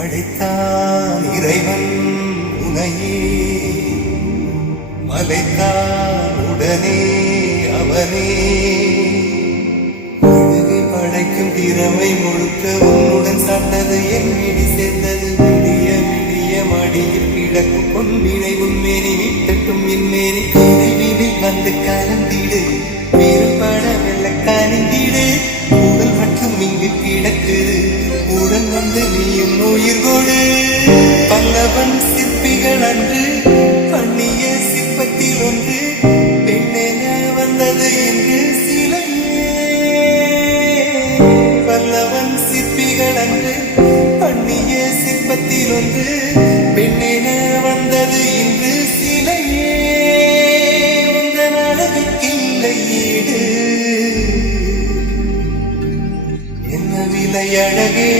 அழைத்தான் இறைவன் உனையே, மலைத்தான் உடனே அவனே. அழகை படைக்கும் திறமை முழுக்க உன்னுடன் சார்ந்தது, என் விழி சேர்ந்தது. விடிய விடிய மடியில் கிடக்கும் பொன்வினை உன்மேனி விட்டட்டும் என் மேனி. விழிவில் வந்து கலந்திடு, வேறுபட வெள்ள கனிந்திடு. உடல் மட்டும் இங்கு கிடக்குது, உடன் வந்து நீயும் உயிர் கொடு. பல்லவன் சிற்பிகள் அன்று பண்ணிய சிற்பத்தில் ஒன்று பெண்ணென வந்தது என்று சிலையே. பல்லவன் சிற்பிகள் அன்று பண்ணிய சிற்பத்தில் ஒன்று பெண்ணென வந்தது என்று சிலையே. உங்கள் அழகுக்கில்லை ஈடு, என்ன விலை அழகே.